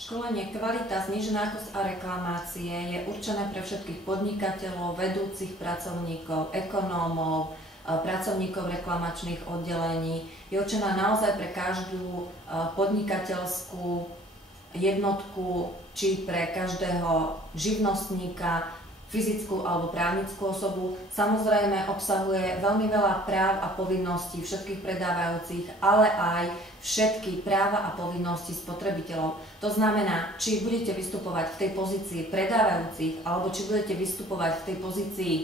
Školenie Kvalita, znížená a reklamácie je určené pre všetkých podnikateľov, vedúcich pracovníkov, ekonómov, pracovníkov reklamačných oddelení. Je určená naozaj pre každú podnikateľskú jednotku, či pre každého živnostníka, fyzickú alebo právnickú osobu. Samozrejme obsahuje veľmi veľa práv a povinností všetkých predávajúcich, ale aj všetky práva a povinnosti spotrebiteľov. To znamená, či budete vystupovať v tej pozícii predávajúcich, alebo či budete vystupovať v tej pozícii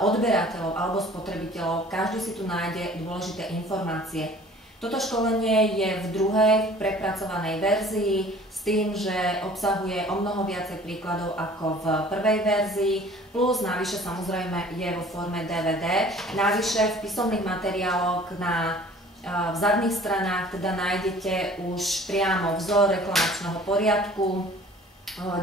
odberateľov alebo spotrebiteľov, každý si tu nájde dôležité informácie. Toto školenie je v druhej prepracovanej verzii s tým, že obsahuje o mnoho viacej príkladov ako v prvej verzii, plus navyše samozrejme je vo forme DVD. Navyše v písomných materiáloch v zadných stranách teda nájdete už priamo vzor reklamačného poriadku,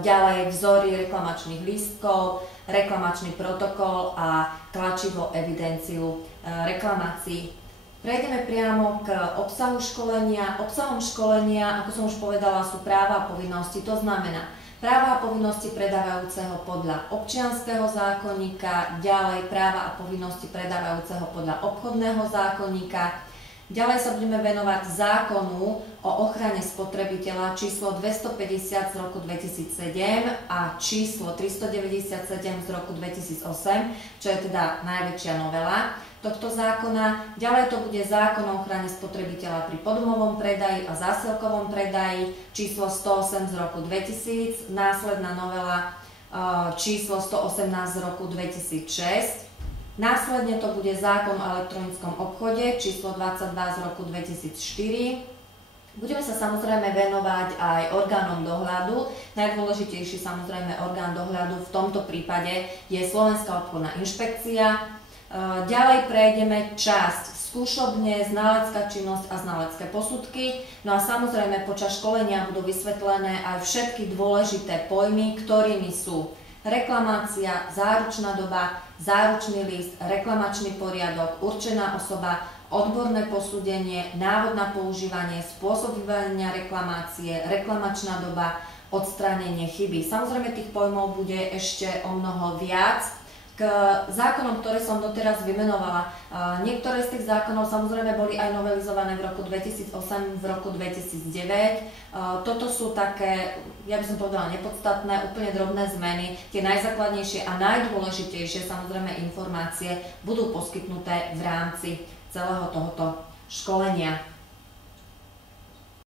ďalej vzory reklamačných lístkov, reklamačný protokol a tlačivú evidenciu reklamácií. Prejdeme priamo k obsahu školenia. Obsahom školenia, ako som už povedala, sú práva a povinnosti. To znamená práva a povinnosti predávajúceho podľa občianskeho zákonníka, ďalej práva a povinnosti predávajúceho podľa obchodného zákonníka. Ďalej sa budeme venovať zákonu o ochrane spotrebiteľa číslo 250 z roku 2007 a číslo 397 z roku 2008, čo je teda najväčšia novela tohto zákona. Ďalej to bude zákon o ochrane spotrebiteľa pri podomovom predaji a zásielkovom predaji číslo 108 z roku 2000, následná novela číslo 118 z roku 2006. Následne to bude zákon o elektronickom obchode číslo 22 z roku 2004. Budeme sa samozrejme venovať aj orgánom dohľadu. Najdôležitejší samozrejme orgán dohľadu v tomto prípade je Slovenská obchodná inšpekcia. Ďalej prejdeme časť skúšobne, znalecká činnosť a znalecké posudky. No a samozrejme počas školenia budú vysvetlené aj všetky dôležité pojmy, ktorými sú reklamácia, záručná doba, záručný list, reklamačný poriadok, určená osoba, odborné posúdenie, návod na používanie, spôsob vyvolenia reklamácie, reklamačná doba, odstránenie chyby. Samozrejme tých pojmov bude ešte o mnoho viac. K zákonom, ktoré som doteraz vymenovala, niektoré z tých zákonov samozrejme boli aj novelizované v roku 2008, v roku 2009. Toto sú také, ja by som povedala, nepodstatné, úplne drobné zmeny. Tie najzákladnejšie a najdôležitejšie samozrejme informácie budú poskytnuté v rámci celého tohoto školenia.